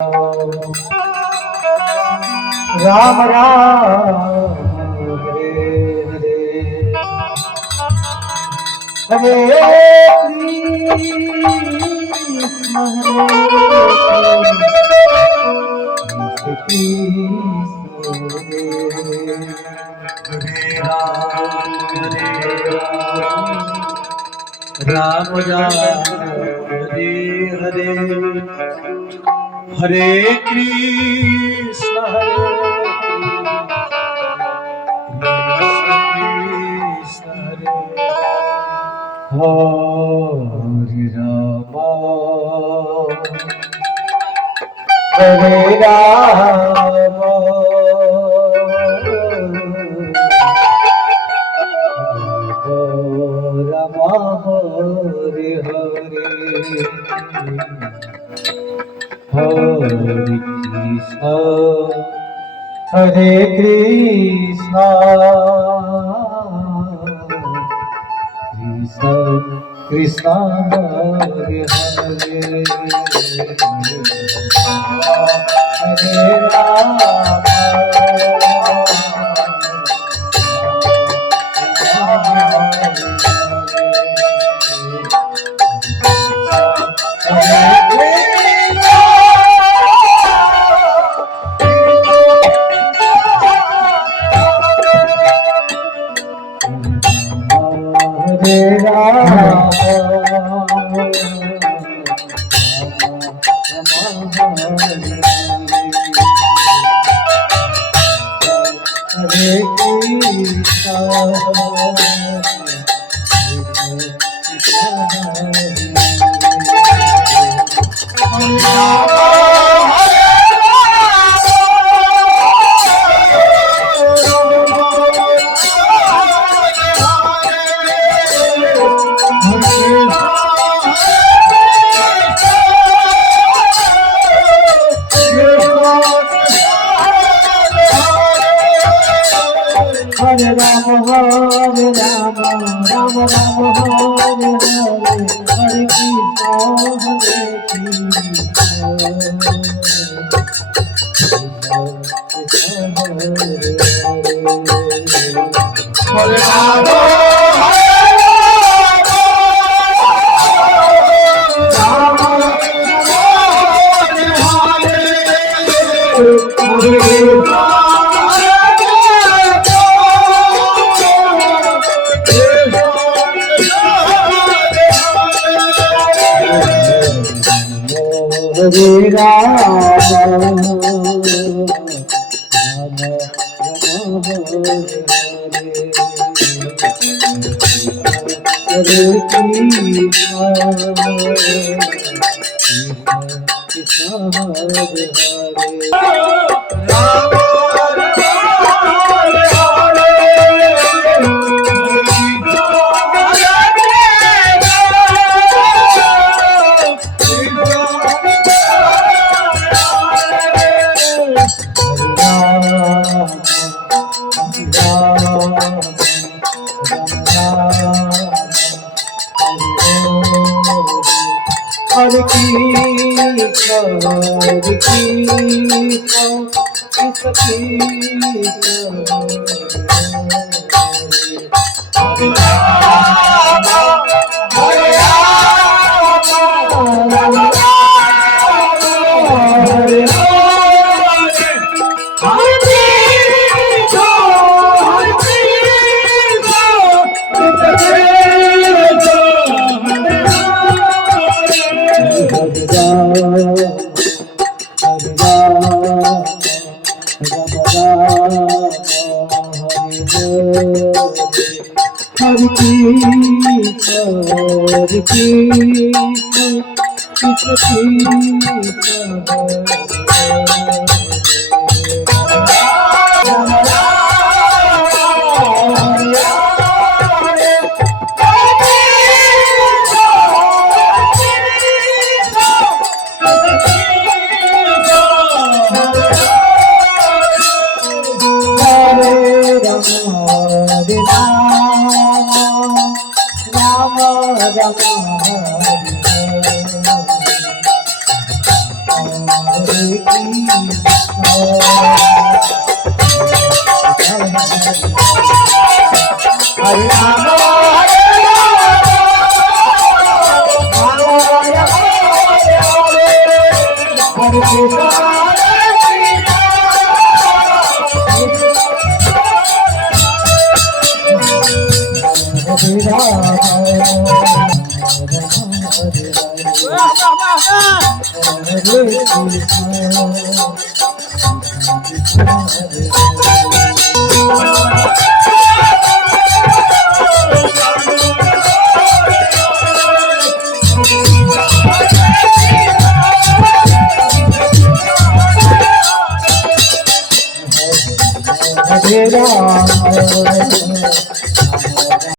Ram Ram Hare Hare Hare Krishna Hare Ram Hare Hare Hare Krishna Hare Ram Hare Ram Hare Hare Hare Krishna Krishna Krishna Hare Hare Hare Ram Hare Ram Hare Hare Rama, Hare Rama, Rama Rama, Hare Hare, Hare Krishna, Hare Krishna, Hare Rama. Hare Rama, Hare Krishna, Krishna Hare Hare Krishna, Hare Krishna, Krishna Krishna, Hare Rama, Hare Rama, Hare Rama. Hare Krishna, Hare Krishna, Krishna Hare Hare Rama, Hare Krishna, Hare Rama,